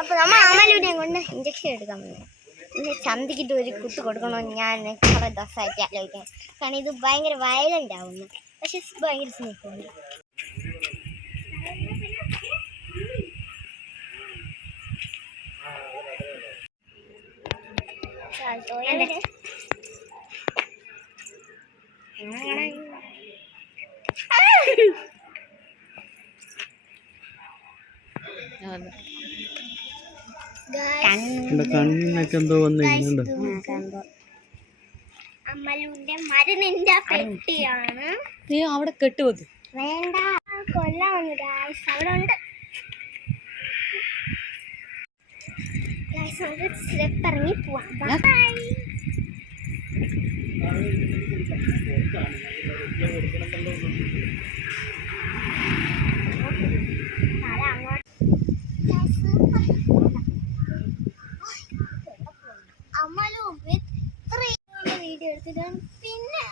അപ്പോൾ നമ്മൾ അമ്മലൂടെ കൊണ്ട് ഇഞ്ചക്ഷൻ എടുക്കാൻ പോകുന്നു ഇന്ന് ചന്തിക്കിട്ട് ഒരു കുത്ത് കൊടുക്കണമെന്ന് ഞാൻ കുറേ ദിവസമായിട്ട് ആലോചിക്കാം കാരണം ഇത് ഭയങ്കര വയലന്റ് ആവുന്നു. പക്ഷെ ഭയങ്കര സ്നേഹമുണ്ട് കണ്ണിനൊക്കെ എന്തോ വന്നിട്ടുണ്ട് അമ്മലൂന്റെ മരുന്നിന്റെ പെട്ടിയാണ്. നീ അവിടെ കെട്ടുവെക്ക്. വേണ്ട കൊല്ലാമെന്ന് ഗായ്സ് അവിടെ ഉണ്ട് ഗായ്സ് നമുക്ക് സ്റ്റെപ്പ് ഇറങ്ങി പോവാം വീഡിയോ എടുത്തിട്ടാണ് പിന്നെ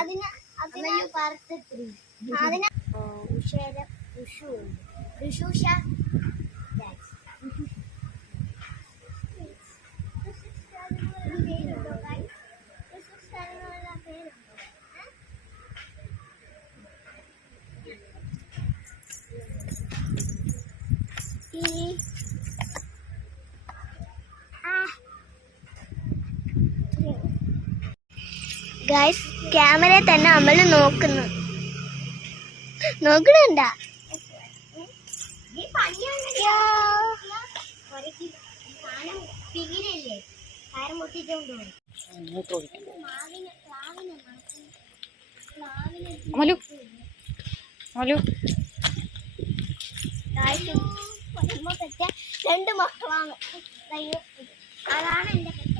അതിന് അതിന് പാർട്ട് ത്രീ അതിന് ഉഷേര ഉഷു ഉഷൂഷ ഈ ആ ഗൈസ് ക്യാമറ തന്നെ നമ്മൾ നോക്കുന്നു. നോക്കണണ്ട? മലു. കാരം പൊട്ടിച്ചോണ്ട് അമലു അമലു പെറ്റ രണ്ട് മക്കളാണ് അയ്യോ അതാണ് എന്റെ പെറ്റ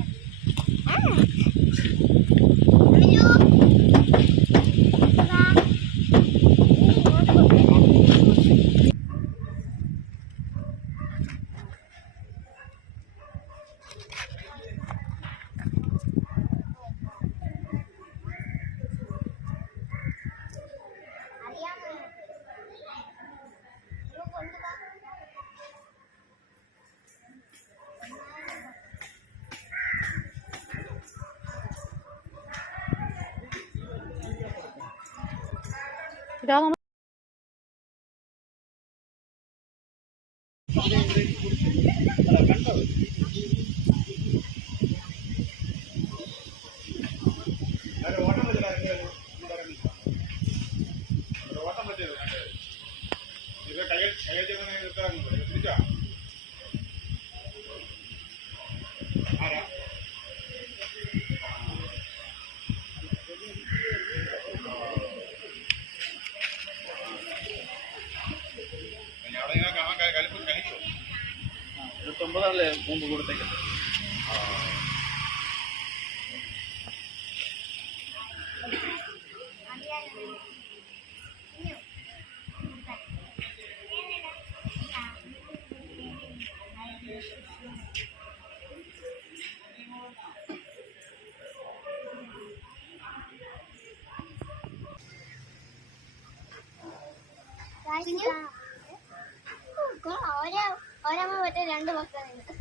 ഇതാ சோழரில் பூந்து கொடுத்தீங்க ഓരമ്മ പറ്റ രണ്ട് മക്കളുണ്ട്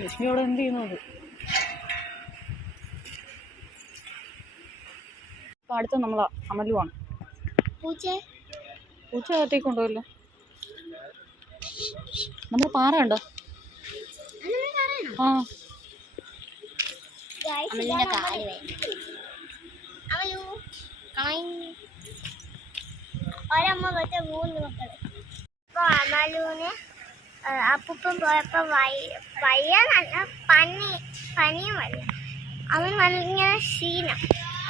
ലക്ഷ്മി അവിടെ എന്ത് ചെയ്യുന്നത്? അടുത്ത നമ്മളാ അമലുവാണ്. പൂച്ചേ? പൂച്ച അകത്തേക്ക് കൊണ്ടുപോയല്ലോ. നമ്മുടെ പാറ ഉണ്ടോ ആ. ഒരമ്മ പറ്റ മൂന്ന് മക്കൾ. അപ്പൊ അമലുവിന് അപ്പൂപ്പൻ പോയപ്പോ വയ്യ വയ്യ നല്ല പനി പനിയും വല്ല അവൻ വന്നിങ്ങനെ ക്ഷീണം.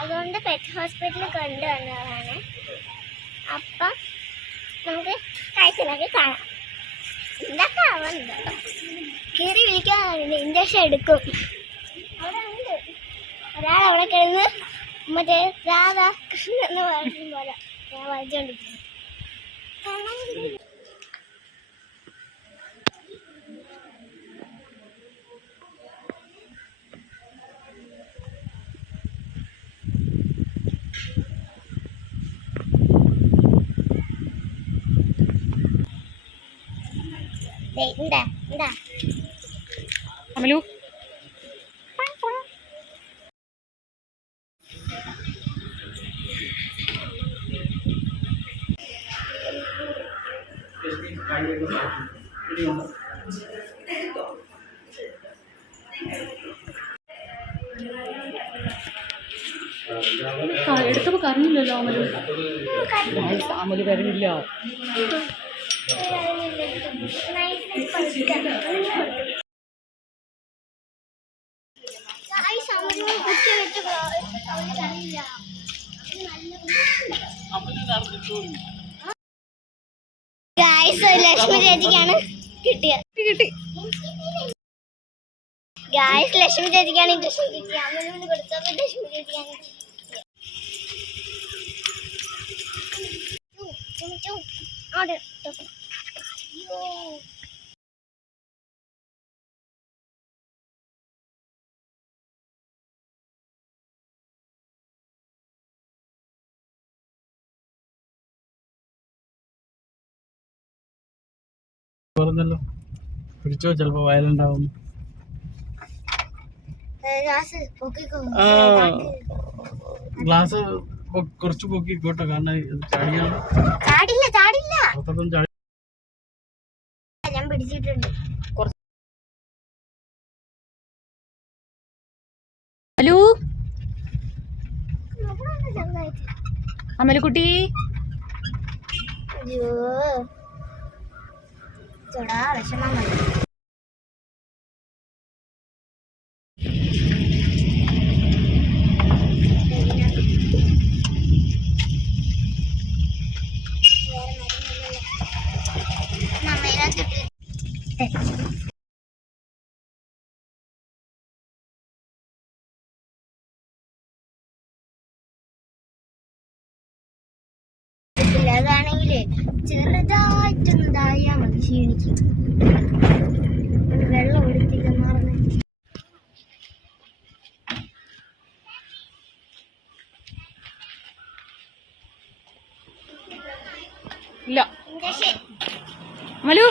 അതുകൊണ്ട് പെറ്റ് ഹോസ്പിറ്റലിൽ കൊണ്ടുവന്നതാണ്. അപ്പം നമുക്ക് കാഴ്ചയിലൊക്കെ കാണാം. ഇതൊക്കെ ആവുന്നുണ്ട് വിളിക്കാൻ ഇഞ്ചക്ഷൻ എടുക്കും. അവിടെ ഉണ്ട്. ഒരാൾ അവിടെ കിടന്ന് മറ്റേ രാധാ കൃഷ്ണൻ എന്ന് പറയുന്ന പോലെ ഞാൻ വായിച്ചോണ്ടിരിക്കുന്നു അമലു എടുത്തപ്പോ കരഞ്ഞില്ലല്ലോ അമലു അമലു കരഞ്ഞില്ല. ലക്ഷ്മി ചേച്ചിക്കാണ് കിട്ടിയത് കിട്ടി ഗായ്സ് ലക്ഷ്മി ചേച്ചിക്കാണ് ഇൻട്രസ്റ്റ് കിട്ടിയത് അമ്മ കൊടുത്തപ്പോൾ ലക്ഷ്മി ചേച്ചിക്കാണ് കിട്ടിയത്. അവിടെ. അയ്യോ. പറഞ്ഞല്ലോ പിടിച്ചോ ചിലപ്പോ വയലുണ്ടാവും ഗ്ലാസ് കുറച്ച് പൊക്കിക്കോട്ടെ കാരണം ഇത് ചാടിയാണ് ചാടില്ല ചാടില്ല. പുറത്തോട്ടും ചാടി ഞാൻ പിടിച്ചിട്ടുണ്ട്. ചെറുതായിട്ട് അമലുക്കുട്ടി? വിഷമം വന്നു അതാണെങ്കിലേ ചെറുതായിട്ടൊന്നതായാ മതി ക്ഷീണിക്കും. വെള്ളം എടുത്തില്ല മറന്ന് ഇല്ല. അമലു